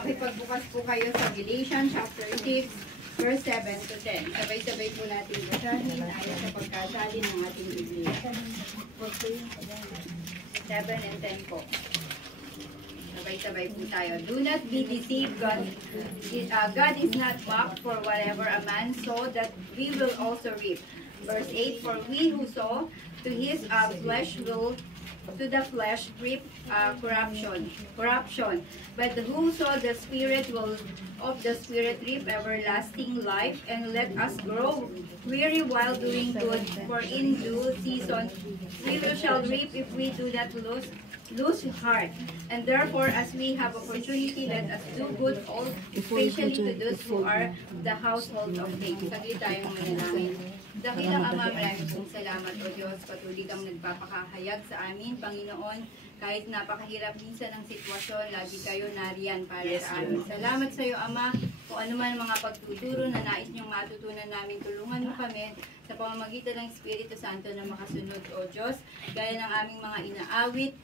makipagbukas po kayo sa Galatians chapter 6, verse 7 to 10. Sabay-sabay po natin basahin ayon sa pagkasalin ng ating Biblia. 7 and 10 po. Sabay-sabay po tayo. Do not be deceived. God is not mocked, for whatever a man sow, that we will also reap. Verse 8, for we who sow to his flesh will to the flesh reap corruption. But who sow the Spirit will of the Spirit reap everlasting life. And let us grow weary while doing good, for in due season we shall reap if we do not lose heart. And therefore, as we have opportunity, let us do good, all especially to those who are the household of faith. Saglit tayong manalangin. Dakilang Ama, maraming pong salamat, O Diyos, patuloy kang nagpapakahayag sa amin, Panginoon. Kahit napakahirap minsan ng sitwasyon, lagi kayo nariyan para sa amin. Salamat sa iyo, Ama, kung ano man mga pagtuturo na nais niyong matutunan namin, tulungan mo kami sa pamamagitan ng Espiritu Santo na makasunod, O Diyos, gaya ng aming mga inaawit,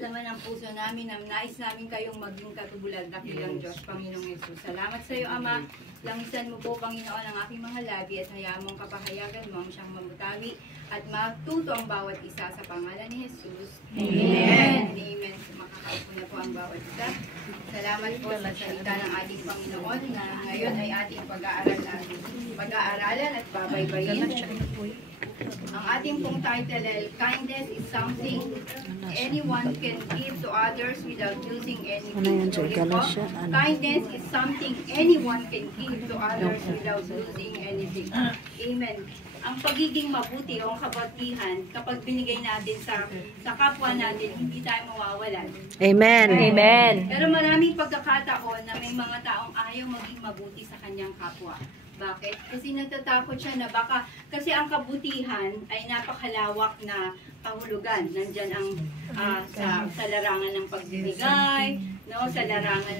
laman ang puso namin, na nais namin kayong maging katubulad, dakilang Diyos, Panginoong Yesus. Salamat sa iyo, Ama. Langisan mo po, Panginoon, ang aking mga labi at hayaan mong kapahayagan mo ang siyang mamutawi at matuto ang bawat isa sa pangalan ni Jesus. Amen. Amen. Makakaupo na po ang bawat isa. Salamat po sa salita ng ating Panginoon na ngayon ay ating pag-aaralan at babaybayin. Ang ating pong title ay kindness is something anyone can give to others without using anything. Kindness is something anyone can give to others without losing anything. Amen. Ang pagiging mabuti o ang kabutihan, kapag binigay natin sa kapwa natin, hindi tayo mawawalan. Amen. Amen. Pero maraming pagkakataon na may mga taong ayaw maging mabuti sa kanyang kapwa. Bakit? Kasi natatakot siya na baka, kasi ang kabutihan ay napakalawak na kahulugan. Nandyan ang sa larangan ng pagbibigay, no, sa larangan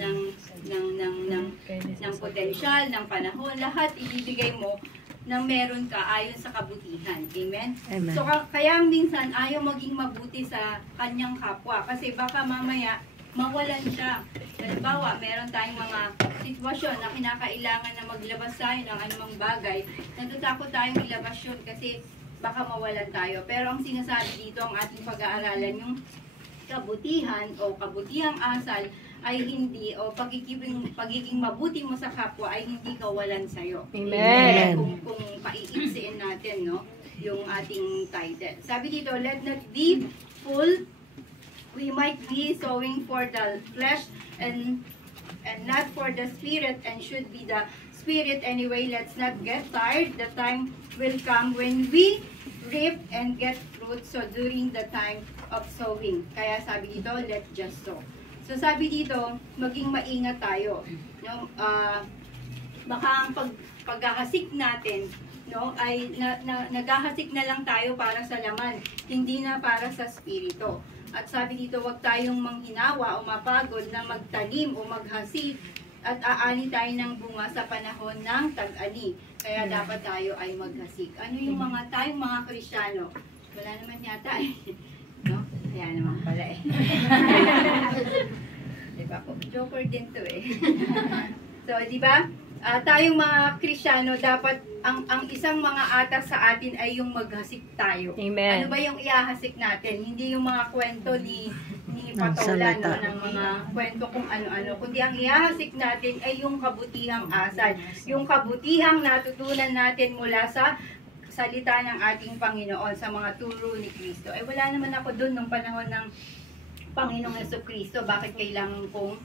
ng potensyal, ng panahon, lahat ibibigay mo na meron ka ayon sa kabutihan. Amen? Amen. So kaya minsan ayaw maging mabuti sa kanyang kapwa kasi baka mamaya mawalan siya. Halimbawa, meron tayong mga sitwasyon na kinakailangan na maglabas tayo ng anumang bagay. Natatakot tayong ilabas yun kasi baka mawalan tayo. Pero ang sinasabi dito, ang ating pag-aaralan, yung kabutihan o kabutihang asal ay hindi, o pagiging mabuti mo sa kapwa ay hindi kawalan sa'yo. Amen. Kung paiitsiin natin, no, yung ating title. Sabi dito, let not be full. We might be sowing for the flesh and not for the Spirit, and should be the Spirit anyway. Let's not get tired. The time will come when we reap and get fruit. So during the time of sowing. Kaya sabi dito, let's just sow. So sabi dito, maging maingat tayo. No? Baka ang paghahasik natin, no, ay naghahasik na lang tayo para sa laman, hindi na para sa spirito. At sabi dito, huwag tayong manghinawa o mapagod na magtanim o maghasik at aani tayo ng bunga sa panahon ng tag-ani. Kaya dapat tayo ay maghasik. Ano yung mga tayong mga Kristiyano? Wala naman yata eh. No? Kaya naman pala eh. Diba po? Joker din to eh. So, diba? Tayong mga Kristiyano, dapat ang isang mga atas sa atin ay yung maghasik tayo. Amen. Ano ba yung ihahasik natin? Hindi yung mga kwento ni Patola, no, ng mga kwento kung ano-ano. Kundi ang ihahasik natin ay yung kabutihang asal. Yung kabutihang natutunan natin mula sa salita ng ating Panginoon, sa mga turo ni Kristo. Ay wala naman ako doon nung panahon ng Panginoong Jesucristo. Bakit kailangan kong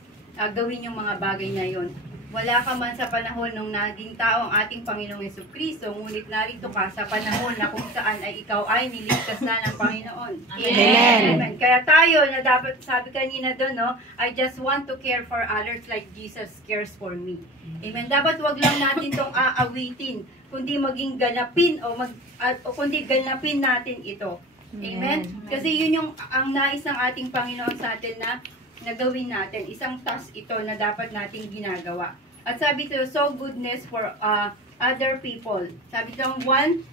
gawin yung mga bagay na yon? Wala ka man sa panahon nung naging tao ang ating Panginoong Jesucristo, ngunit narito ka sa panahon na kung saan ay ikaw ay niligtas na ng Panginoon. Amen. Amen. Kaya tayo na dapat, sabi kanina doon, no, I just want to care for others like Jesus cares for me. Amen. Dapat wag lang natin itong aawitin, kundi maging ganapin kundi ganapin natin ito. Amen. Kasi yun yung ang nais ng ating Panginoon sa atin na gawin natin. Isang task ito na dapat nating ginagawa. At sabi ito, sow goodness for other people. Sabi ito, one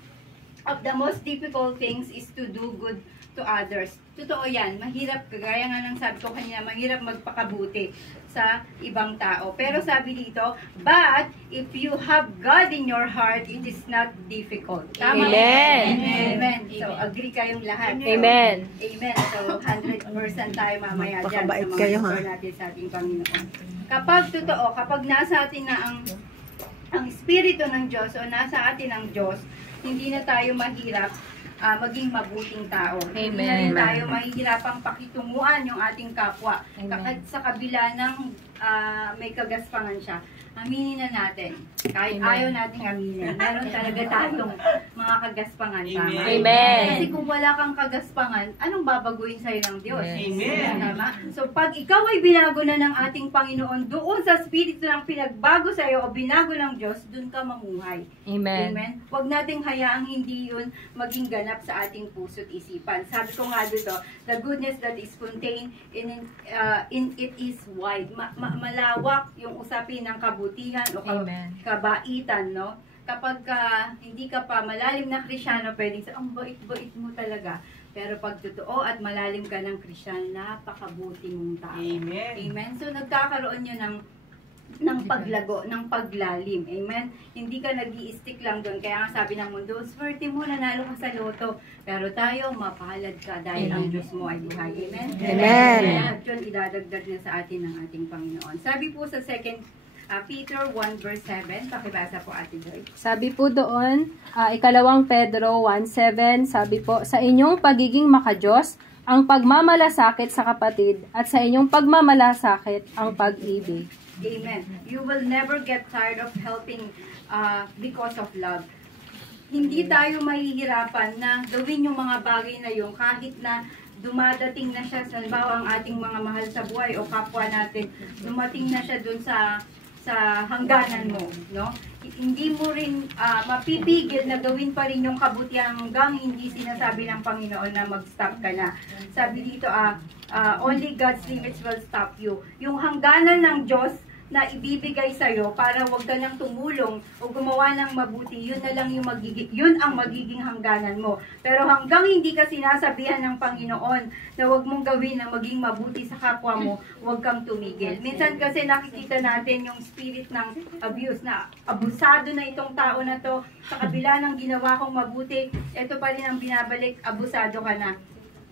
of the most difficult things is to do good to others. Totoo yan, mahirap, kagaya nga ng sabi ko kanina, mahirap magpakabuti sa ibang tao. Pero sabi dito, but if you have God in your heart, it is not difficult. Tama? Amen. Amen. So, agree kayong lahat. Amen. Amen. So, 100% tayo mamaya dyan sa Magpakabait mga kayo, tutor ha? natin sa ating Panginoon. Kapag totoo, kapag nasa atin na ang Espiritu ng Diyos o nasa atin ang Diyos, hindi na tayo mahirap maging mabuting tao. Hindi na rin Amen. tayo mahihirapang pakitunguan yung ating kapwa. Amen. Sa kabila ng may kagaspangan siya. Aminin na natin. Kahit Amen. ayaw nating aminin. Meron talaga tayong mga kagaspangan. Tama? Amen. Kasi kung wala kang kagaspangan, anong babaguhin sa'yo ng Diyos? Yes. Amen. Tama? So, pag ikaw ay binago na ng ating Panginoon, doon sa Espiritu ng pinagbago sa'yo o binago ng Diyos, doon ka mamuhay. Amen. Amen? Huwag nating hayaang hindi yun maging ganap sa ating puso't isipan. Sabi ko nga dito, the goodness that is contained in it is wide. Malawak yung usapin ng kabutihan o Amen. kabaitan, no? Kapag hindi ka pa malalim na Kristiyano, pwedeng sa, ang bait-bait mo talaga. Pero pag totoo at malalim ka ng Kristiyano, napakabuti mong tao. Amen. Amen? So, nagkakaroon yun ng paglago, ng paglalim. Amen? Hindi ka nag-i-stick lang doon. Kaya nga sabi ng mundo, swerte mo, nanalo ka sa loto. Pero tayo, mapalad ka dahil ang Diyos mo ay buhay. Amen? Amen. At yun, idadagdag na sa atin ng ating Panginoon. Sabi po sa 2 Peter 1 verse 7, pakibasa po Ate Joy. Sabi po doon, ikalawang Pedro 1:7, sabi po, sa inyong pagiging makadiyos, ang pagmamalasakit sa kapatid, at sa inyong pagmamalasakit, ang pag-ibig. Amen. You will never get tired of helping because of love. Hindi tayo mahihirapan na gawin yung mga bagay na yun kahit na dumadating na siya, halimbawa ang ating mga mahal sa buhay o kapwa natin, dumating na siya dun sa hangganan mo, no? Hindi mo rin mapipigil na gawin pa rin yung kabutihan hanggang hindi sinasabi ng Panginoon na mag-stop ka na. Sabi dito, only God's limits will stop you. Yung hangganan ng Diyos na ibibigay sa'yo para wag ka nang tumulong o gumawa ng mabuti, yun na lang yung yun ang magiging hangganan mo. Pero hanggang hindi ka sinasabihan ng Panginoon na wag mong gawin na maging mabuti sa kapwa mo, wag kang tumigil. Minsan kasi nakikita natin yung spirit ng abuse na abusado na itong tao na to, sa kabila ng ginawa kong mabuti, ito pa rin ang binabalik, abusado ka na.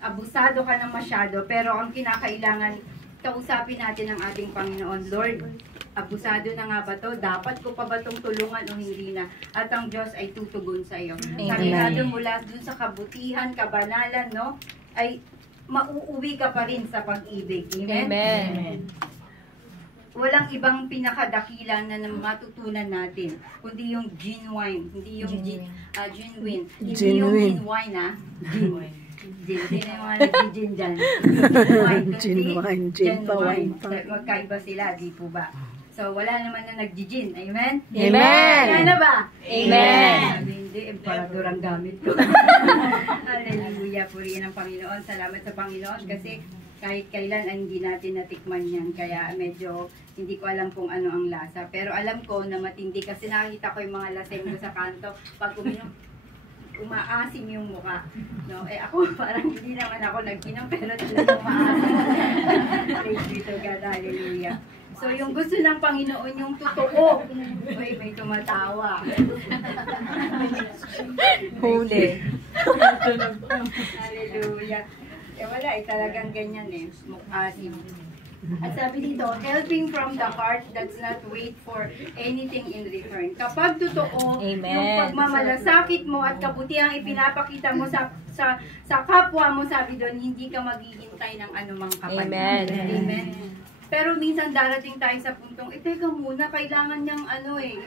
Abusado ka na masyado, pero ang kinakailangan, kausapin natin ang ating Panginoon. Lord, abusado na nga ba to? Dapat ko pa ba itong tulungan o hindi na? At ang Diyos ay tutugon sa iyo. Sabi nga doon, mula dun sa kabutihan, kabanalan, no? Ay mauuwi ka pa rin sa pag-ibig. Amen? Amen. Walang ibang pinakadakilan na matutunan natin, kundi yung genuine, hindi yung genuine. Hindi yung genuine, Genuine. Hindi na yung mga nag-gin dyan. Gin pa, wine pa. Magkaiba sila, di po ba? So, wala naman na nag-gin. Amen? Amen. Kaya na ba? Amen. Sabi, hindi, emperador ang gamit ko. Hallelujah, purihin ang Panginoon. Salamat sa Panginoon kasi kahit kailan ay hindi natin natikman yan. Kaya medyo hindi ko alam kung ano ang lasa. Pero alam ko na matindi kasi nakikita ko yung mga lasenggo sa kanto. Pag uminom, umaasim yung mukha. No? Eh ako parang hindi naman ako nagkinom pero talagang umaasim. Praise be to God. Hallelujah. So yung gusto ng Panginoon yung totoo. Uy, may tumatawa. Huli. Hallelujah. Eh wala eh, talagang ganyan eh. Mukhasim. At sabi dito, helping from the heart does not wait for anything in return. Kapag totoo, Amen. yung pagmamalasakit mo at kabutihang ipinapakita mo sa kapwa mo, sabi doon, hindi ka maghihintay ng anumang kapalit. Amen. Amen. Pero minsan darating tayo sa puntong, teka muna, kailangan niyang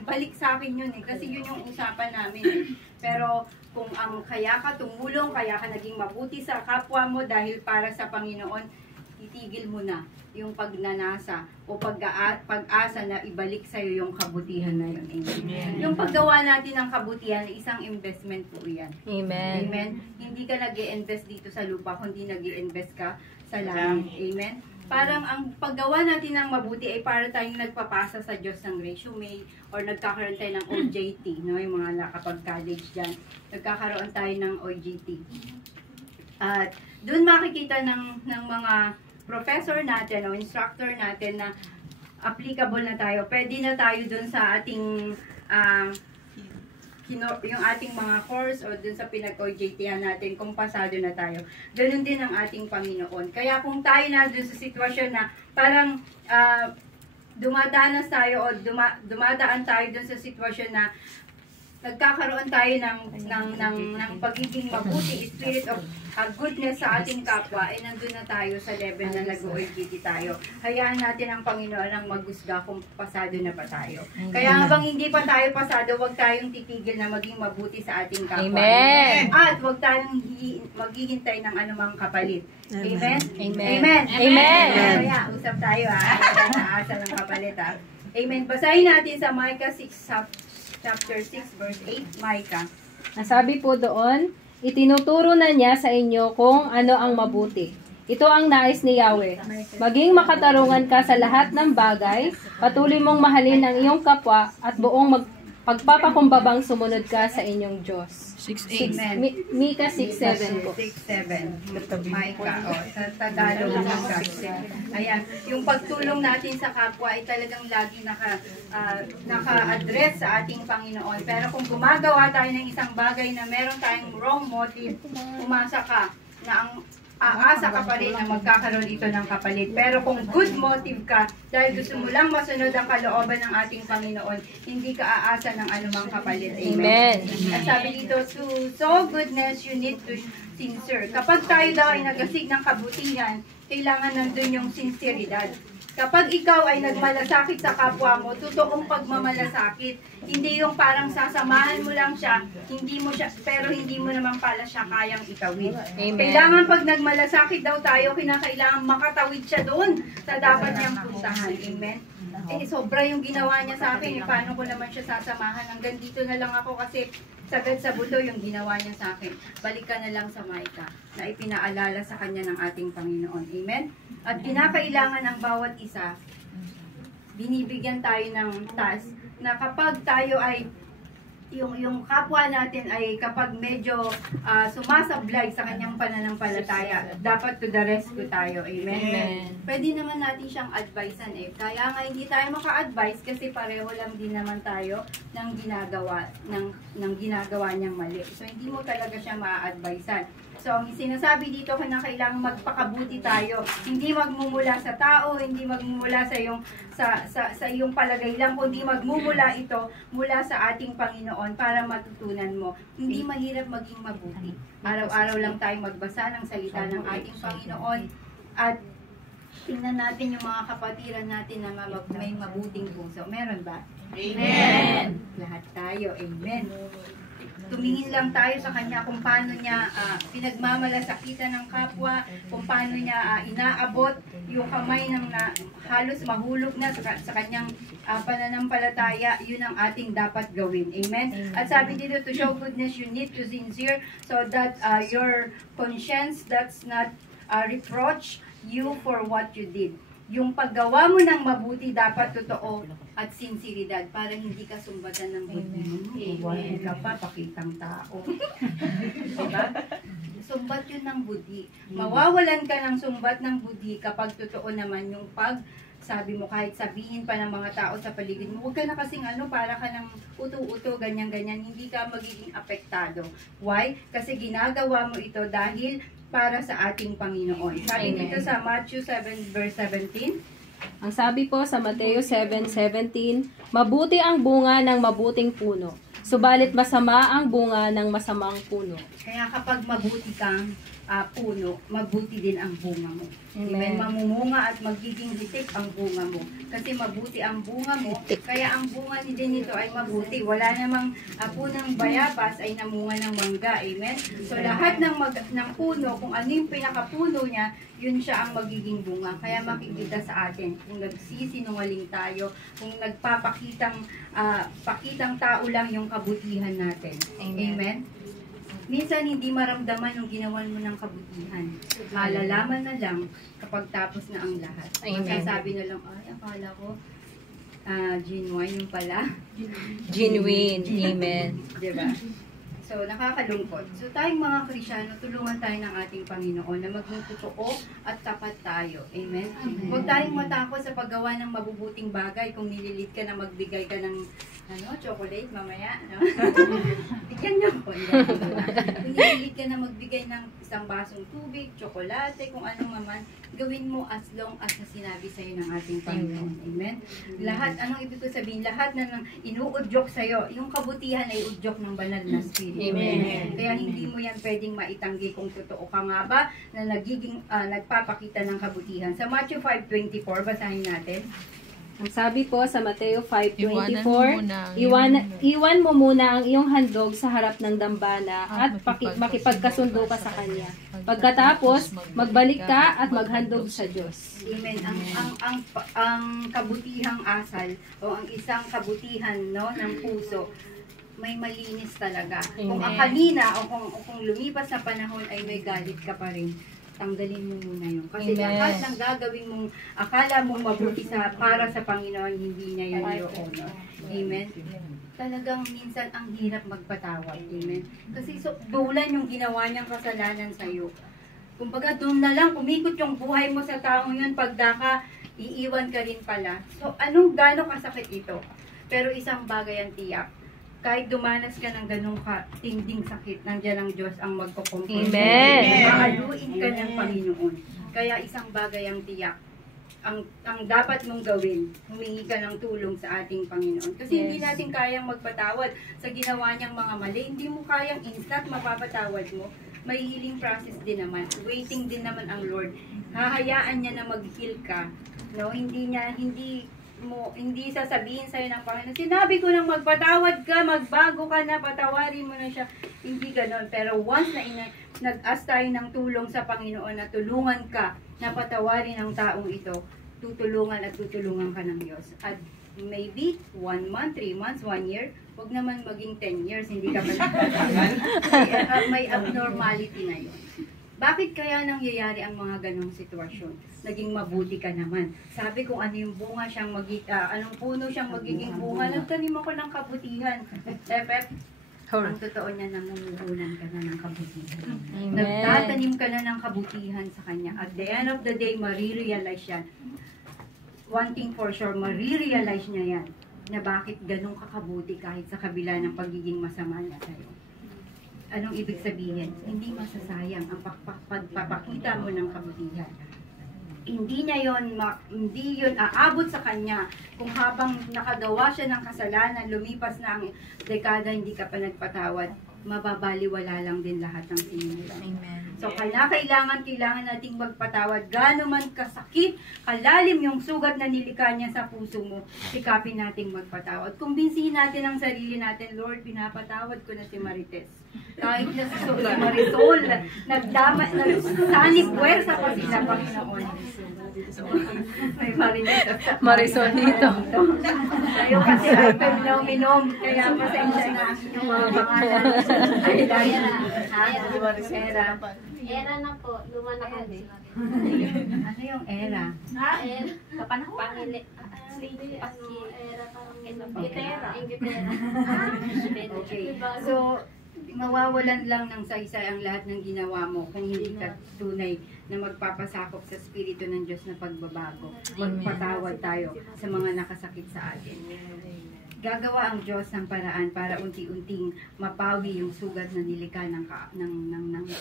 ibalik sa akin yun kasi yun yung usapan namin Pero kung ang kaya ka tumulong, kaya ka naging mabuti sa kapwa mo dahil para sa Panginoon, itigil mo na yung pagnanasa o pag-asa na ibalik sa'yo yung kabutihan na yun. Amen. Yung paggawa natin ng kabutihan, isang investment po yan. Amen. Amen. Hindi ka nag-i-invest dito sa lupa, kundi nag-i-invest ka sa langit. Amen. Parang ang paggawa natin ng mabuti ay para tayong nagpapasa sa Diyos ng resume or nagkakaroon tayo ng OJT, no? Yung mga nakapag-college dyan. Nagkakaroon tayo ng OJT. At doon makikita ng mga professor natin o instructor natin na applicable na tayo. Pwede na tayo doon sa ating yung ating mga course o dun sa pinag-OJT-han natin kung pasado na tayo. Ganun din ang ating Panginoon. Kaya kung tayo na dun sa sitwasyon na parang dumadanas tayo o dumadaan tayo dun sa sitwasyon na nagkakaroon tayo ng pagiging mabuti, spirit of goodness sa ating kapwa, ay nandun na tayo sa level na nag-OJT tayo. Hayaan natin ang Panginoon ang maghusga kung pasado na pa tayo. Kaya habang hindi pa tayo pasado, huwag tayong titigil na maging mabuti sa ating kapwa. Amen. At huwag tayong maghihintay ng anumang kapalit. Amen? Amen. Amen. Amen. Kaya, usap tayo naasa ng kapalit Amen. Basahin natin sa Micah 6, chapter 6, verse 8, Micah. Nasabi po doon, itinuturo na niya sa inyo kung ano ang mabuti. Ito ang nais ni Yahweh. Maging makatarungan ka sa lahat ng bagay, patuloy mong mahalin ang iyong kapwa, at buong pagpapakumbabang sumunod ka sa inyong Diyos. 6:8. Amen. Micah 6:7 po. 6:7. Micah. Sa Tagalog ng Ayan. Yung pagtulong natin sa kapwa ay talagang lagi naka-address sa ating Panginoon. Pero kung gumagawa tayo ng isang bagay na meron tayong wrong motive, umasa ka na ang aasa ka pa rin na magkakaroon ito ng kapalit. Pero kung good motive ka, dahil gusto mo lang masunod ang kalooban ng ating Panginoon, hindi ka aasa ng anumang kapalit. Amen. At sabi dito, to sow goodness, you need to sincere. Kapag tayo daw ay nagasig ng kabutihan, kailangan nandun yung sinseridad. Kapag ikaw ay nagmalasakit sa kapwa mo, totoong pagmamalasakit. Hindi yung parang sasamahan mo lang siya, pero hindi mo naman pala siya kayang itawid. Amen. Kailangan pag nagmalasakit daw tayo, kinakailangan makatawid siya doon sa dapat niyang puntahan. Amen? Sobra yung ginawa niya sa akin. Paano ko naman siya sasamahan? Hanggang dito na lang ako kasi sagad sa buto yung ginawa niya sa akin. Balik ka na lang sa Micah na ipinaalala sa kanya ng ating Panginoon. Amen? At kinakailangan ng bawat isa, binibigyan tayo ng task na kapag tayo ay yung kapwa natin ay kapag medyo sumasablay sa kanyang pananampalataya, dapat to the rescue tayo. Amen? Amen. Pwede naman natin siyang advisean Kaya nga hindi tayo maka-advise kasi pareho lang din naman tayo ng ginagawa niyang mali. So hindi mo talaga siya ma-advisean. So, ang sinasabi dito, kailangan magpakabuti tayo. Hindi magmumula sa tao, hindi magmumula sa iyong palagay lang, kundi magmumula ito mula sa ating Panginoon para matutunan mo. Hindi mahirap maging mabuti. Araw-araw lang tayo magbasa ng salita ng ating Panginoon at tingnan natin yung mga kapatiran natin na may mabuting puso. Meron ba? Amen! Lahat tayo. Amen! Tumingin lang tayo sa kanya kung paano niya pinagmamalasakitan ng kapwa, kung paano niya inaabot yung kamay ng halos mahulog na sa kanyang pananampalataya. Yun ang ating dapat gawin. Amen? At sabi dito, to show goodness, you need to sincere so that your conscience does not reproach you for what you did. Yung paggawa mo ng mabuti dapat totoo at sinseridad para hindi ka sumbatan ng budi. Amen. Ka pa, pakitang tao. Diba? Sumbat yun ng budi. Mawawalan ka ng sumbat ng budi kapag totoo naman yung sabi mo, kahit sabihin pa ng mga tao sa paligid mo, huwag ka na kasing para ka ng uto-uto, ganyan-ganyan, hindi ka magiging apektado. Why? Kasi ginagawa mo ito dahil para sa ating Panginoon. Sabi dito sa Matthew 7 verse 17. Ang sabi po sa Mateo 7:17, mabuti ang bunga ng mabuting puno, subalit masama ang bunga ng masamang puno. Kaya kapag mabuti kang puno, mabuti din ang bunga mo. Amen. Mamumunga at magiging hitik ang bunga mo. Kasi mabuti ang bunga mo, kaya ang bunga din nito ay mabuti. Wala namang punang bayabas ay namunga ng mangga. Amen? So lahat ng puno, kung ano yung pinakapuno niya, yun siya ang magiging bunga. Kaya makikita sa atin kung nagsisinungaling tayo, kung nagpapakitang tao lang yung kabutihan natin. Amen? Minsan hindi maramdaman yung ginawan mo ng kabutihan. Malalaman na lang kapag tapos na ang lahat. Amen. Sabi na lang, ay, akala ko genuine yung pala. Genuine. Amen. Diba? So, So, nakakalungkot. So, tayong mga Kristyano, tulungan tayo ng ating Panginoon na maging totoo at tapat tayo. Amen? Huwag tayong matakot sa paggawa ng mabubuting bagay. Kung nililit ka na magbigay ka ng chocolate mamaya, no? Bigyan niyo po. Kung nililit ka na magbigay ng isang basong tubig, tsokolate, kung anong maman, gawin mo as long as na sinabi sa'yo ng ating Panginoon. Amen? Lahat, anong ibig ko sabihin? Lahat na inuudyok sa'yo, yung kabutihan ay udyok ng banal na Espiritu. Amen. Kaya hindi mo yan pwedeng maitanggi kung totoo ka nga ba na nagpapakita ng kabutihan. Sa Matthew 5:24, basahin natin. Ang sabi po sa Mateo 5:24, Iwanan iwan mo muna ang iyong handog sa harap ng dambana at makipagkasundo ka sa kanya. Pagkatapos, magbalik ka at maghandog sa Diyos. Amen. Ang kabutihang asal o ang isang kabutihan, no, ng puso, may malinis talaga. Kung ang kanina o kung lumipas na panahon ay may galit ka pa rin, tanggalin mo muna yun. Kasi Amen. lahat ng gagawin mong akala mong mabuti para sa Panginoon, hindi niya yan yung honor. Amen. Talagang minsan ang hirap magpatawad. Amen. Kasi bulan yung ginawa niyang kasalanan sa'yo. Kumbaga doon na lang, umikot yung buhay mo sa taong yun, pagdaka, iiwan ka rin pala. So, anong gano'ng kasakit ito? Pero isang bagay ang tiyak. Kahit dumanas ka ng ganung tinding sakit, nandiyan ang Diyos ang magkukumpuni. Amen. Makaluin ka ng Panginoon. Kaya isang bagay ang tiyak. Ang dapat mong gawin, humingi ka ng tulong sa ating Panginoon. Kasi hindi natin kayang magpatawad sa ginawa niyang mga mali. Hindi mo kayang instant mapapatawad mo. May healing process din naman. Waiting din naman ang Lord. Hahayaan niya na mag-heal ka. No, hindi sasabihin sa'yo ng Panginoon, sinabi ko nang magpatawad ka, magbago ka na, patawarin mo na siya. Hindi ganon. Pero once na nag-ask tayo ng tulong sa Panginoon na tulungan ka na patawarin ang taong ito, tutulungan at tutulungan ka ng Diyos. At maybe 1 month, 3 months, 1 year, wag naman maging 10 years, hindi ka pa may abnormality na yun. Bakit kaya nangyayari ang mga ganong sitwasyon? Naging mabuti ka naman. Sabi kung ano yung bunga siyang anong puno siyang magiging bunga, nagtanim ako ng kabutihan. Ang totoo niya, namumuhunan ka na ng kabutihan. Amen. Nagtatanim ka na ng kabutihan sa kanya. At the end of the day, marirealize yan. One thing for sure, marirealize niya yan na bakit ganong kakabuti kahit sa kabila ng pagiging masama niya sa'yo. Anong ibig sabihin? Hindi masasayang ang pagpapakita mo ng kabutihan. Hindi yun aabot sa kanya kung habang nakagawa siya ng kasalanan, lumipas na ang dekada, hindi ka pa nagpatawad, mababaliwala lang din lahat ng sinimula. Amen. So, kailangan nating magpatawad. Gaano man kasakit, kalalim yung sugat na nilikha niya sa puso mo, sikapin nating magpatawad. Kumbinsihin natin ang sarili natin, Lord, pinapatawad ko na si Marites. Kahit na si Marisol, nagsanib puwersa pa sila, Panginoon. May Marisol dito. Tayo kasi ay minom, kaya pasensya na yung mga pangalan. Ay, dahil Era. Era na po, luma na po. Ano yung era? Era. Kapanahon? Pangili. Era parang Inglaterra. Okay. So, mawawalan lang ng saysay ang lahat ng ginawa mo kung hindi ka tunay na magpapasakop sa Espiritu ng Diyos na pagbabago. Magpatawad tayo sa mga nakasakit sa atin. Gagawa ang Diyos ng paraan para unti-unting mapawi yung sugat na nilikha ng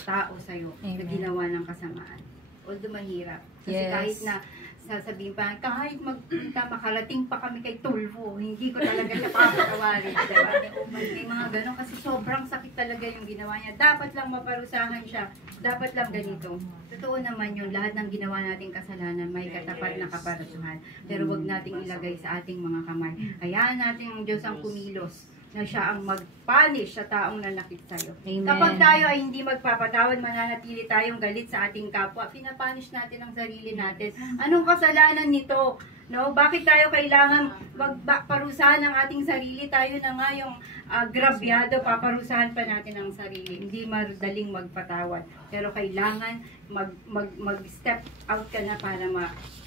tao sa'yo na ginawa ng kasamaan. Although mahirap. Kasi kahit na sasabihin pa, kahit makarating pa kami kay Tulfo, hindi ko talaga siya papatawarin. Diba? May mga gano'n kasi sobrang sakit talaga yung ginawa niya. Dapat lang maparusahan siya. Dapat lang ganito. Totoo naman yun, lahat ng ginawa nating kasalanan may katapat na kaparusahan. Pero wag nating ilagay sa ating mga kamay. Hayaan natin ang Diyos ang kumilos na siya ang mag-punish sa taong nanakit sa'yo. Amen. Kapag tayo ay hindi magpapatawad, mananatili tayong galit sa ating kapwa, pinapunish natin ang sarili natin. Anong kasalanan nito? No? Bakit tayo kailangan parusahan ang ating sarili? Tayo na nga yung grabyado, paparusahan pa natin ang sarili. Hindi madaling magpatawad. Pero kailangan mag-step out ka na para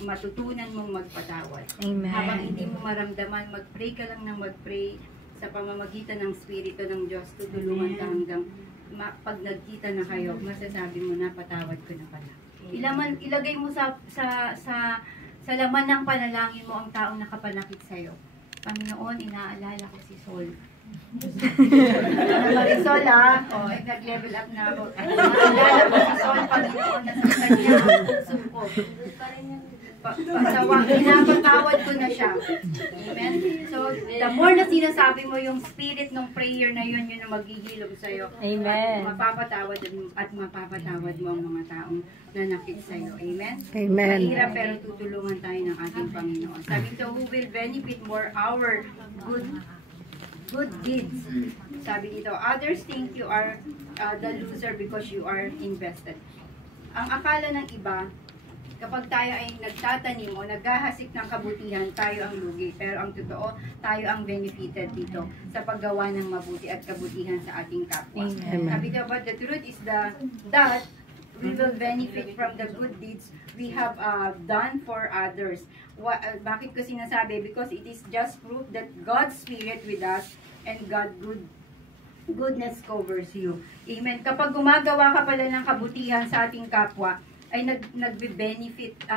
matutunan mong magpatawad. Amen. Habang hindi mo maramdaman, mag-pray ka lang ng mag-pray. sa pamamagitan ng Espiritu ng Diyos, tutulungan ka hanggang pag nagkita na kayo, masasabi mo na, patawad ko na pala. Ilagay mo sa laman ng panalangin mo ang taong nakapanakit sa'yo. Panginoon, inaalala ko si Sol. Marisol nag-level up na ako. Inaalala ko si Sol, Panginoon, nasaktan niya ang puso ko. Pinapatawad ko na siya. Amen? So, the more na sinasabi mo yung spirit ng prayer na yun ang maghihilom sa'yo. Amen. At mapapatawad mo ang mga taong nanakit sa'yo. Amen? Amen. Mahirap pero tutulungan tayo ng ating Panginoon. Sabi ito, who will benefit more our good deeds. Sabi dito, others think you are the loser because you are invested. Ang akala ng iba, kapag tayo ay nagtatanim o naghahasik ng kabutihan, tayo ang lugi. Pero ang totoo, tayo ang benefited dito sa paggawa ng mabuti at kabutihan sa ating kapwa. Amen. Sabi dito, but the truth is that we will benefit from the good deeds we have done for others. Bakit ko sinasabi? Because it is just proof that God's Spirit with us and goodness covers you. Amen. Kapag gumagawa ka pala ng kabutihan sa ating kapwa, ay nagbe-benefit,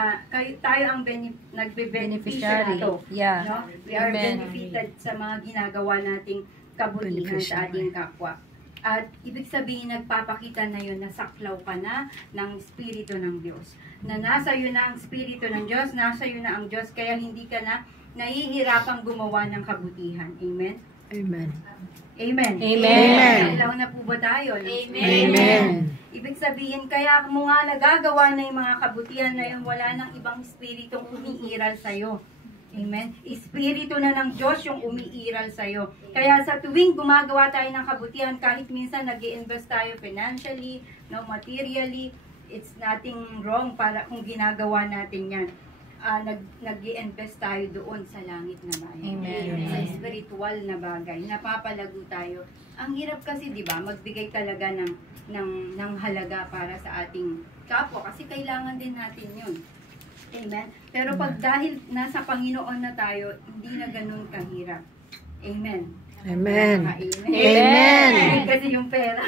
tayo ang nagbe-beneficiary nito. Yeah. No? We are Amen. benefited sa mga ginagawa nating kabutihan sa ating kapwa. At ibig sabihin, nagpapakita na yun na saklaw ka na ng Espiritu ng Diyos. Na nasa iyo na ang Espiritu ng Diyos, nasa iyo na ang Diyos, kaya hindi ka na nahihirapang gumawa ng kabutihan. Amen? Amen. Amen. Amen. Saklaw na po ba tayo? Amen. Ibig sabihin, kaya mo nga nagagawa na yung mga kabutihan na yun, wala nang ibang Espiritong umiiral sa'yo. Amen? Espiritu na ng Diyos yung umiiral sa'yo. Kaya sa tuwing gumagawa tayo ng kabutihan, kahit minsan nag-i-invest tayo financially, no, materially, it's nothing wrong para kung ginagawa natin yan. Nag-i-invest tayo doon sa langit na bayan. Amen. Sa spiritual na bagay. Napapalago tayo. Ang hirap kasi, di ba, magbigay talaga ng halaga para sa ating kapwa. Kasi kailangan din natin yun. Amen? Pero pag dahil nasa Panginoon na tayo, hindi na ganun kahirap. Amen. Amen. Amen. Amen. Kasi yung pera.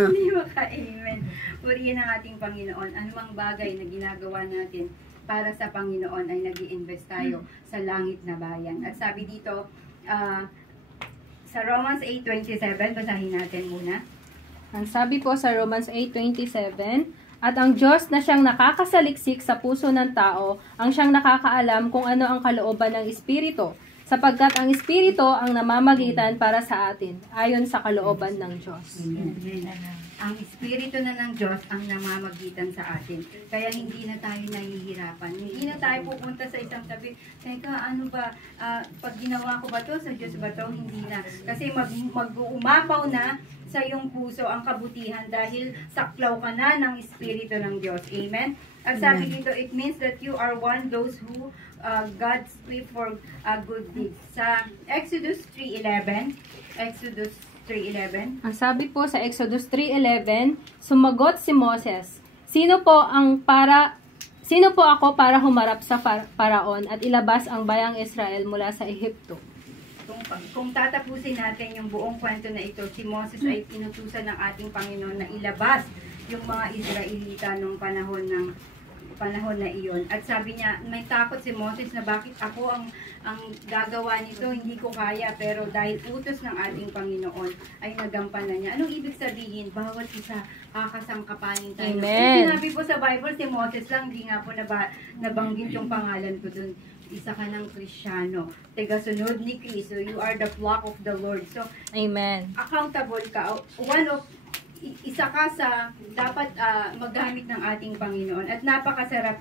Hindi maka-amen. Purihin ang ating Panginoon. Anumang bagay na ginagawa natin para sa Panginoon ay nag-i-invest tayo sa langit na bayan. At sabi dito, sa Romans 8:27, basahin natin muna. Ang sabi po sa Romans 8:27, at ang Diyos na siyang nakakasaliksik sa puso ng tao, ang siyang nakakaalam kung ano ang kalooban ng Espiritu, sapagkat ang Espiritu ang namamagitan para sa atin, ayon sa kalooban ng Diyos. Amen. Ang Espiritu na ng Diyos ang namamagitan sa atin. Kaya hindi na tayo nahihirapan. Hindi na tayo pupunta sa isang tabi. Teka, ano ba? Pag ginawa ko ba to? Sa Diyos ba to? Hindi na. Kasi mag-uumapaw na sa iyong puso ang kabutihan dahil saklaw ka na ng Espiritu ng Diyos. Amen? At sabi dito, it means that you are one those who God's way for good deeds. Sa Exodus 3:11, Ang sabi po sa Exodus 3:11, sumagot si Moses, Sino po ako para humarap sa Paraon at ilabas ang bayang Israel mula sa Ehipto? Kung tatapusin natin yung buong kwento na ito, si Moses ay inutusan ng ating Panginoon na ilabas yung mga Israelita nung panahon na iyon. At sabi niya, may takot si Moses na bakit ako ang gagawa nito, hindi ko kaya. Pero dahil utos ng ating Panginoon, ay nagampanan niya. Anong ibig sabihin? Bawat isa, kakasangkapanin tayo. Amen. Sinabi po sa Bible, si Moses lang, hindi nga po nabanggit yung pangalan ko dun. Isa ka ng Kristyano, tagasunod ni Kristo, you are the flock of the Lord. So, Amen. accountable ka. Isa ka sa dapat maggamit ng ating Panginoon. At napakasarap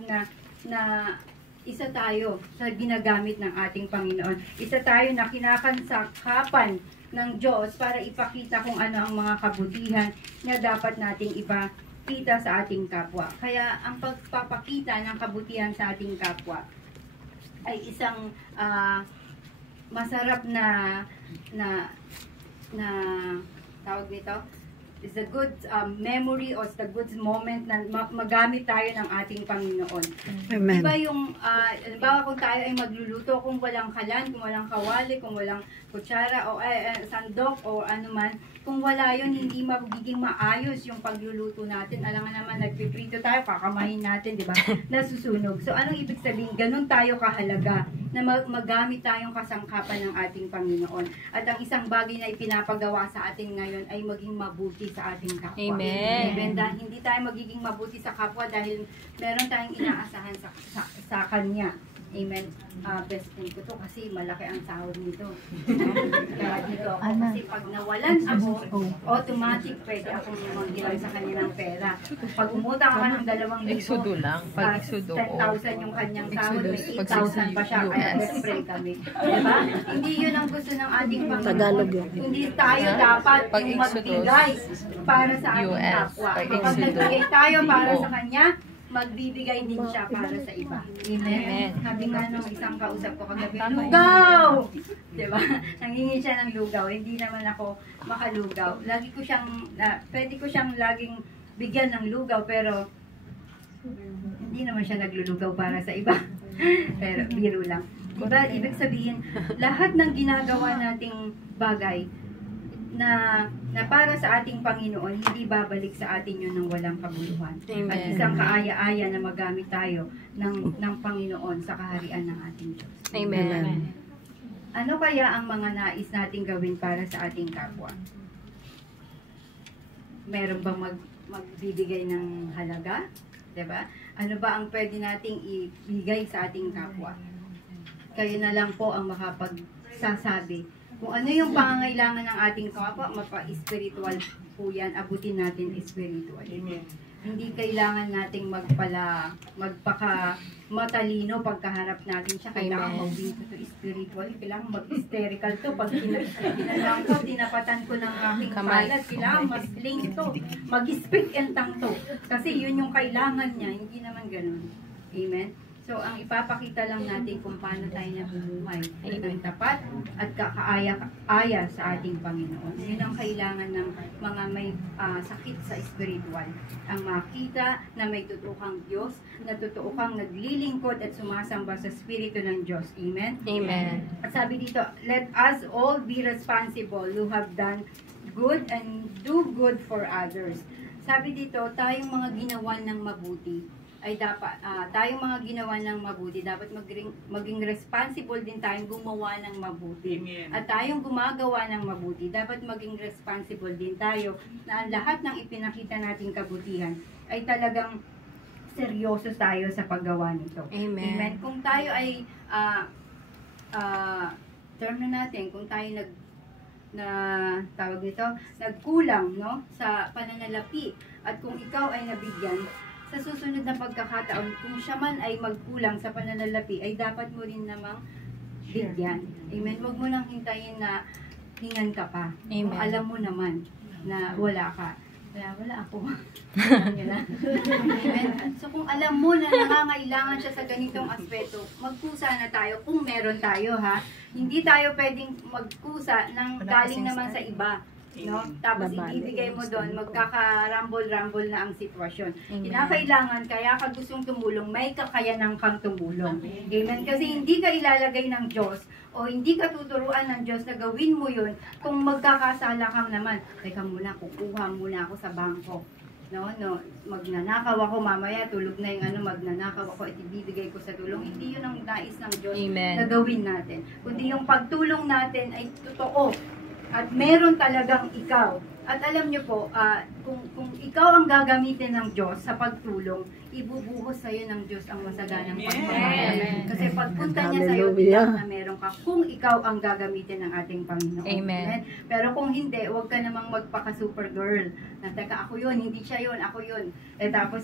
na isa tayo sa ginagamit ng ating Panginoon. Isa tayo na kinakansakapan ng Diyos para ipakita kung ano ang mga kabutihan na dapat nating ipakita sa ating kapwa. Kaya ang pagpapakita ng kabutihan sa ating kapwa ay isang masarap na tawag nito, is a good memory or the good moment na magamit tayo ng ating Panginoon. Amen. Diba yung, halimbawa kung tayo ay magluluto, kung walang kalan, kung walang kawali, kung walang kutsara o sandok o ano man, kung wala yun, hindi magiging maayos yung pagluluto natin. Alam nga naman, nagpiprito tayo, kakamahin natin, di ba? Nasusunog. So, anong ibig sabihin? Ganun tayo kahalaga na magamit tayong kasangkapan ng ating Panginoon. At ang isang bagay na ipinapagawa sa atin ngayon ay maging mabuti sa ating kapwa. Amen. Amen. Dahil hindi tayo magiging mabuti sa kapwa dahil meron tayong inaasahan sa Kanya. Amen. Best friend ko to kasi malaki ang sahod nito. Kaya dito ako kasi pag nawalan ako, automatic pwede akong manghiram sa kanya ng pera. Pag umutang ka ng 2,000, Exodo lang. Pag exodo, 10,000 yung kanyang sahod, may Exodus, 8,000 pa siya, pag kaya US. best friend kami. Diba? Hindi yun ang gusto ng ating Panginoon. Tagalog yun. Hindi tayo dapat Pag yung Exodus, magbigay para sa ating US. kapwa. Pag Kapag Exodus, nagbigay tayo para Oo. sa kanya, magbibigay din siya para sa iba. Amen. Sabi nga nung isang kausap ko kagabi, lugaw! Diba? Nangingi siya ng lugaw. Hindi naman ako makalugaw. Lagi ko siyang, pwede ko siyang laging bigyan ng lugaw, pero hindi naman siya naglulugaw para sa iba. Pero biro lang. Diba? Ibig sabihin, lahat ng ginagawa nating bagay na para sa ating Panginoon, hindi babalik sa atin yun ng walang kabuluhan. Amen. At isang kaaya-aya na magamit tayo ng Panginoon sa kaharian ng ating Diyos. Amen. Ano kaya ang mga nais nating gawin para sa ating kapwa? Meron bang magbibigay ng halaga? Diba? Ano ba ang pwede nating ibigay sa ating kapwa? Kayo na lang po ang makapagsasabi. Kung ano yung pangangailangan ng ating kapwa, mapa-spiritual po yan, abutin natin spiritual. Hindi kailangan nating magpaka-matalino pagkaharap natin siya. Kailangan mag-win to spiritual. Kailangan mag-hysterical to. Pag tinanong ko, tinapatan ko ng aking palad. Kailangan mas-sling to. Mag-speak and tongue to. Kasi yun yung kailangan niya. Hindi naman ganun. Amen? So, ang ipapakita lang natin kung paano tayo nabubuhay ng tapat at kakaaya-aya sa ating Panginoon. Yun ang kailangan ng mga may sakit sa spiritual. Ang makita na may tutukang Diyos, na totoo kang naglilingkod at sumasamba sa Espiritu ng Diyos. Amen? Amen. At sabi dito, let us all be responsible who have done good and do good for others. Sabi dito, tayong mga ginawan ng mabuti, ay dapat tayong mga ginawa ng mabuti, dapat maging responsible din tayong gumawa ng mabuti. Amen. At tayong gumagawa ng mabuti, dapat maging responsible din tayo na ang lahat ng ipinakita nating kabutihan ay talagang seryoso tayo sa paggawa nito. Amen. Amen. Kung tayo ay term na natin, kung tayo nagkulang, no, sa pananalapi, at kung ikaw ay nabigyan, sa susunod na pagkakataon, kung siya man ay magkulang sa pananalapi, ay dapat mo rin namang bigyan. Amen. Huwag mo nang hintayin na hingan ka pa. Amen. Kung alam mo naman na wala ka. Wala ako. Amen. So kung alam mo na nangangailangan siya sa ganitong aspeto, magkusa na tayo kung meron tayo, ha. Hindi tayo pwedeng magkusa ng galing naman sa iba. No? Tapos ibibigay mo doon, magkaka-rumble-rumble na ang sitwasyon. Kinakailangan, kaya ka gustong tumulong, may kakayanan kang tumulong. Amen? Kasi hindi ka ilalagay ng Diyos o hindi ka tuturuan ng Diyos na gawin mo yun kung magkakasala kang naman. Teka muna, kukuha muna ako sa bangko. No, magnanakaw ako mamaya, tulog na yung magnanakaw ako at ibibigay ko sa tulong. Hindi yun ang nais ng Diyos Amen. na gawin natin. Kundi yung pagtulong natin ay totoo. At meron talagang ikaw. At alam nyo po, kung ikaw ang gagamitin ng Diyos sa pagtulong, ibubuhos sa'yo ng Diyos ang masaganang pagmamahal. Kasi pagpunta niya sa'yo, Hallelujah. na meron ka, kung ikaw ang gagamitin ng ating Panginoon. Amen. Pero kung hindi, huwag ka namang magpaka-supergirl. Na, teka, ako yun, hindi siya yun, ako yun. Tapos,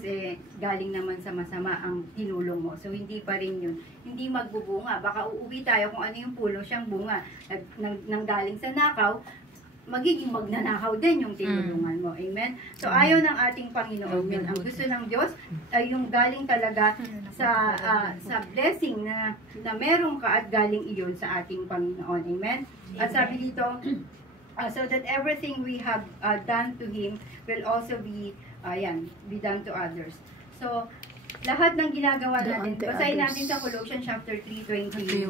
galing naman sa masama ang tinulong mo. So, hindi pa rin yun. Hindi magbubunga. Baka uuwi tayo kung ano yung puno siyang bunga. Nanggaling sa nakaw, magiging magnanakaw din yung tinulungan mo. Amen? So, ayaw ng ating Panginoon yun. Ang gusto ng Diyos ay yung galing talaga sa blessing na meron ka at galing iyon sa ating Panginoon. Amen? At sabi dito, so that everything we have done to Him will also be done to others. So, lahat ng ginagawa natin, basahin natin sa Colossians chapter 3:23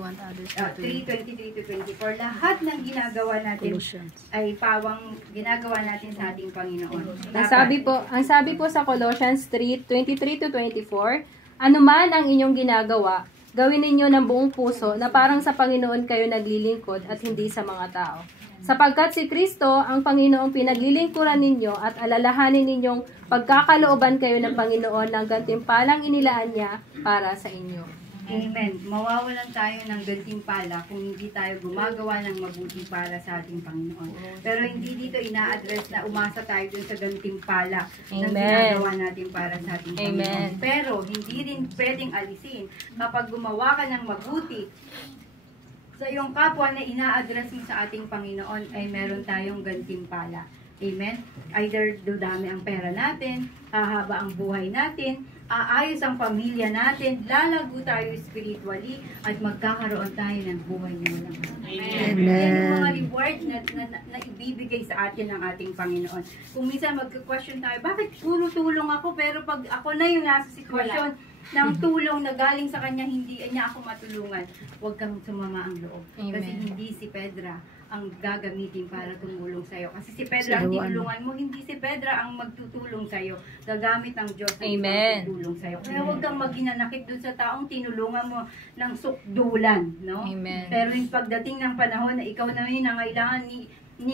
to 24. Lahat ng ginagawa natin ay pawang ginagawa natin sa ating Panginoon. Ang sabi po sa Colossians 3:23 to 24, anuman ang inyong ginagawa, gawin ninyo ng buong puso na parang sa Panginoon kayo naglilingkod at hindi sa mga tao. Sapagkat si Kristo ang Panginoong pinaglilingkuran ninyo at alalahanin ninyong pagkakalooban kayo ng Panginoon ng gantimpalang inilaan niya para sa inyo. Amen. Mawawalan tayo ng gantimpala kung hindi tayo gumagawa ng mabuti para sa ating Panginoon. Pero hindi dito ina-address na umasa tayo dun sa gantimpala na ginagawa natin para sa ating Panginoon. Pero hindi rin pwedeng alisin kapag gumawa ka ng mabuti sa iyong kapwa na ina-address mo sa ating Panginoon ay meron tayong gantimpala. Amen? Either dudami ang pera natin, hahaba ang buhay natin, aayos ang pamilya natin, lalago tayo spiritually, at magkakaroon tayo ng buhay na walang hanggan. Amen. Yan yung mga reward na ibibigay sa atin ng ating Panginoon. Kung minsan magka-question tayo, bakit puro tulong ako, pero pag ako na yung nasa sitwasyon ng tulong na galing sa kanya, hindi niya ako matulungan, huwag kang sumama ang loob. Amen. Kasi hindi si Pedra ang gagamitin para tumulong sa'yo. Kasi si Pedra ang tinulungan mo, hindi si Pedra ang magtutulong sa'yo. Gagamit ang Diyos ang magtutulong sa'yo. Kaya huwag kang maginanakit dun sa taong tinulungan mo ng sukdulan. No? Amen. Pero yung pagdating ng panahon na ikaw na yun ang kailangan ni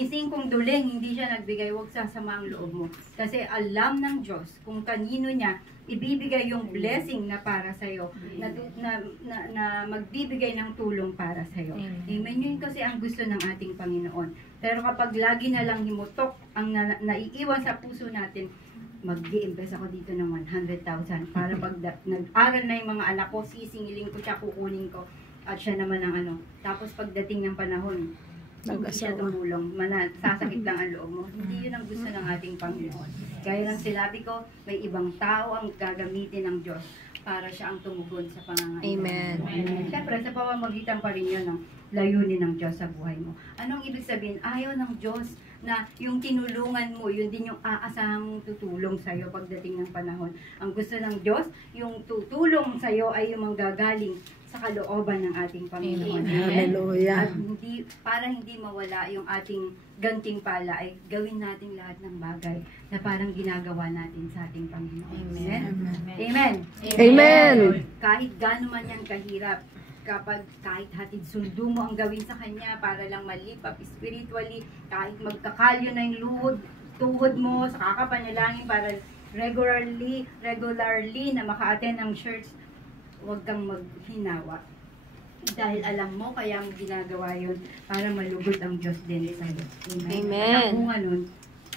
Singkong Duling, hindi siya nagbigay, huwag sasama ang loob mo. Kasi alam ng Diyos kung kanino niya ibibigay yung blessing na para sa'yo, na magbibigay ng tulong para sa'yo. Amen. Yun kasi ang gusto ng ating Panginoon. Pero kapag lagi na lang himutok ang naiiwan sa puso natin, mag-i-invest ako dito ng 100,000 para pag nag-aral na yung mga anak ko, sisingilin ko siya, kukunin ko, at siya naman ang Tapos pagdating ng panahon, hindi siya tumulong, sasakit lang ang loob mo. Hindi yun ang gusto ng ating Panginoon. Gaya ng sinabi ko, may ibang tao ang gagamitin ng Diyos para siya ang tumugon sa pangangailangan. Amen. Siyempre, sa pamamagitan pa rin yun ng layunin ng Diyos sa buhay mo. Anong ibig sabihin? Ayaw ng Diyos na yung tinulungan mo, yun din yung aasahang mong tutulong sa'yo pagdating ng panahon. Ang gusto ng Diyos, yung tutulong sa'yo ay yung manggagaling sa kalooban ng ating Panginoon. Hallelujah. At para hindi mawala yung ating gantimpala, ay gawin natin lahat ng bagay na parang ginagawa natin sa ating Panginoon. Amen? Amen. Amen. Kahit gaano man yan kahirap, kahit hatid sundo mo ang gawin sa Kanya para lang malipap spiritually, kahit magkakalyo na yung tuhod mo sa kakapanalangin para regularly na maka-attend ng church, huwag kang maghinawa. Dahil alam mo, kaya ang ginagawa yun para malugod ang Diyos din sa iyo. Amen. At ang bunga nun,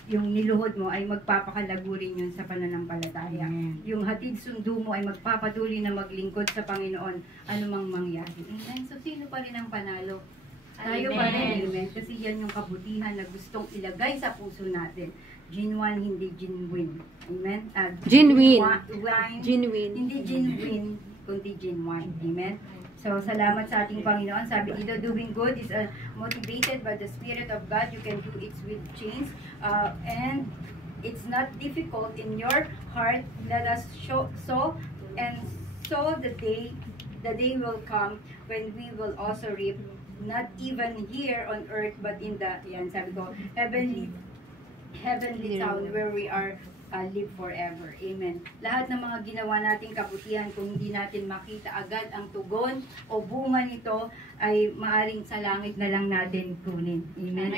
yung niluhod mo ay magpapakalago rin yun sa pananampalataya. Yung hatid sundo mo ay magpapatuloy na maglingkod sa Panginoon anumang mangyari. Amen. So, sino pa rin ang panalo? Tayo pa rin. Amen. Kasi yan yung kabutihan na gustong ilagay sa puso natin. Genuine, hindi genuine. Amen. Genuine. Wine, Genuine. hindi genuine, kundi genuine. Amen. So, salamat sa ating Panginoon. Sabi dito, doing good is motivated by the Spirit of God. You can do it with chains. And it's not difficult in your heart. Let us sow the day will come when we will also reap, not even here on earth, but in the, sabi ko, heavenly town where we are live forever. Amen. Lahat ng mga ginawa nating kabutihan, kung hindi natin makita agad ang tugon o bunga nito, ay maaring sa langit na lang natin kunin. Amen.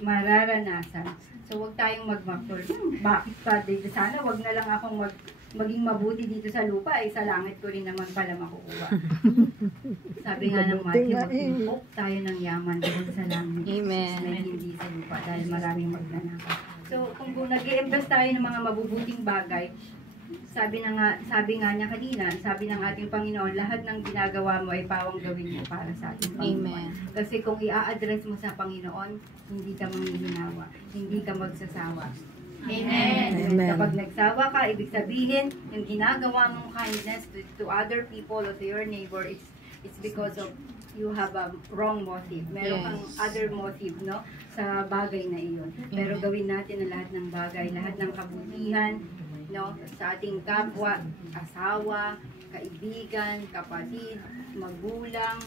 Mararanasan. So, huwag tayong magmaktol. Bakit pa dito? Sana wag na lang akong maging mabuti dito sa lupa, ay sa langit ko rin naman pala makukuha. Sabi nga ng Matthew, mag-impok tayo ng yaman doon sa langit. Amen. Na hindi sa lupa dahil maraming magnanakaw. So, kung nag-i-invest tayo ng mga mabubuting bagay, sabi nga niya kanina, sabi ng ating Panginoon, lahat ng ginagawa mo ay pawang gawin mo para sa ating Panginoon. Amen. Kasi kung i-address mo sa Panginoon, hindi ka manghihinawa, hindi ka magsasawa. Amen. Amen. Kapag nagsawa ka, ibig sabihin, yung ginagawa mong kindness to other people or to your neighbor, it's because of you have a wrong motive. Meron kang other motive, no? Sa bagay na iyon. Pero gawin natin ang lahat ng bagay, lahat ng kabutihan, no? Sa ating kapwa, asawa, kaibigan, kapatid, magulang,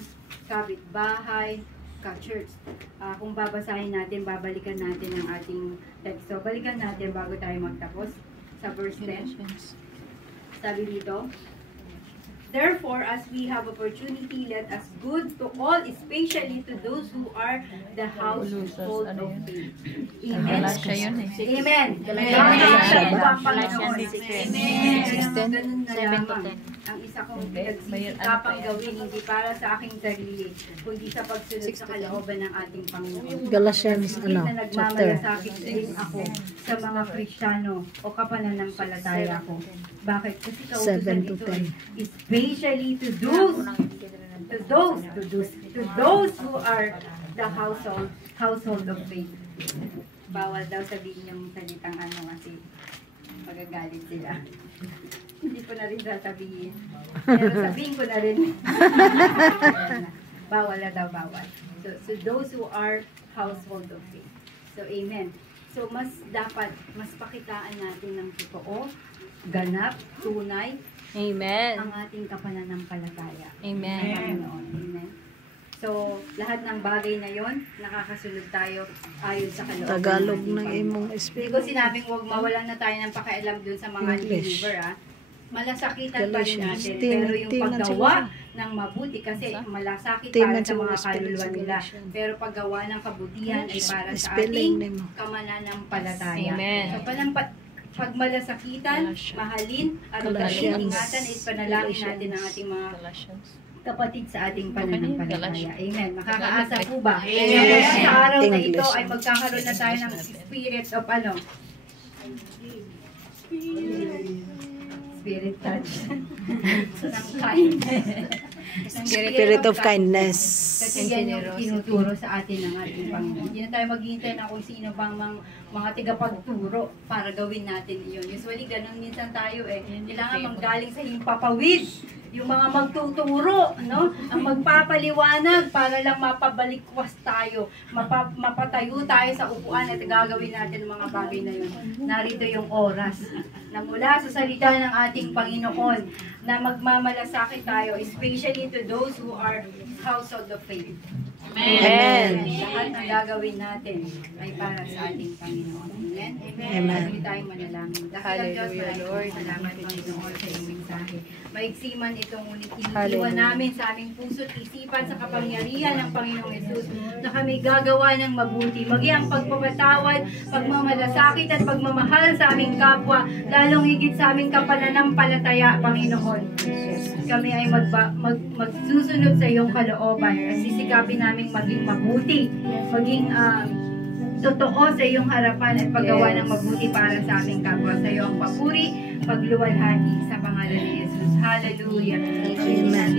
kapitbahay, ka-church. Kung babasahin natin, babalikan natin ang ating text. So, balikan natin bago tayo magtapos sa verse 10. Sabi dito, therefore, as we have opportunity, let us good to all, especially to those who are the household of faith. Amen. Siya yun eh. Amen. Amen. Ganun na lamang ang isa kong pinagsisikapang gawin, hindi para sa aking sarili, kundi sa pagsunod sa kalooban ng ating Panginoon. Galatians, Na chapter. nagmamalasakit din ako sa mga Kristiyano o kapananampalataya ko. Bakit? Kasi kautusan 7 to ito 10. especially to those who are the household of faith. Bawal daw sabihin yung salitang ano kasi magagalit sila. Hindi ko na rin sasabihin. Pero sabihin ko na rin. Bawal na daw, bawal. So those who are household of faith. So amen. So mas pakitaan natin ng totoo, ganap, tunay, Amen. ang ating kapananampalataya. Amen. Panginoon. Amen. So, lahat ng bagay na yon, nakakasunod tayo ayon sa kalooban Tagalog ating ng Panginoon. imong Hindi ko espiritu. sinabing huwag mawalan na tayo ng pakialam dun sa mga English. believer, Malasakitan pa rin Galatians, natin. 10, Pero yung 10 paggawa ng mabuti, kasi malasakit para sa mga kaluluwa nila. Pero paggawa ng kabutihan ay para sa Spelling ating name. kamananampalataya. Amen. So, pag malasakitan, mahalin, at Galatians. ingatan, ay panalangin natin ang ating mga kapatid sa ating pananampalataya. Amen. Makakaasa po ba? Amen. Sa araw na ito ay magkakaroon na tayo ng spirit of ano? Spirit touch. Ng kindness. Spirit of kindness. Kasi yan yung tinuturo sa atin ng ating Panginoon. Hindi na tayo maghihintay na kung sino bang mga tigapagturo para gawin natin iyon. Usually, ganun minsan tayo kailangan manggaling sa himpapawid. Yung mga magtuturo, no? Ang magpapaliwanag para lang mapabalikwas tayo. Mapatayo tayo sa upuan at gagawin natin ang mga bagay na yun. Narito yung oras na mula sa salita ng ating Panginoon na magmamalasakit tayo, especially to those who are household of faith. Amen. Lahat ng gagawin natin ay para sa ating Panginoon. Amen? Amen. Patuloy tayong manalangin. Dahil ang Diyos, maraming salamat, Panginoon, sa iyong mensahe. Maigsi man itong ngunit iniiwan namin sa aming puso't isipan sa kapangyarihan ng Panginoong Yesus na kami gagawa ng mabuti. Maging ang pagpapatawad, pagmamalasakit at pagmamahal sa aming kapwa, lalong higit sa aming kapananampalataya, Panginoon. Kami ay magsusunod sa iyong kalooban at sisikapin naming maging mabuti, maging totoo sa iyong harapan at paggawa ng mabuti para sa aming kapwa. Sa iyo ang papuri, pagluwalhati sa pangalan ni Jesus. Hallelujah. Amen.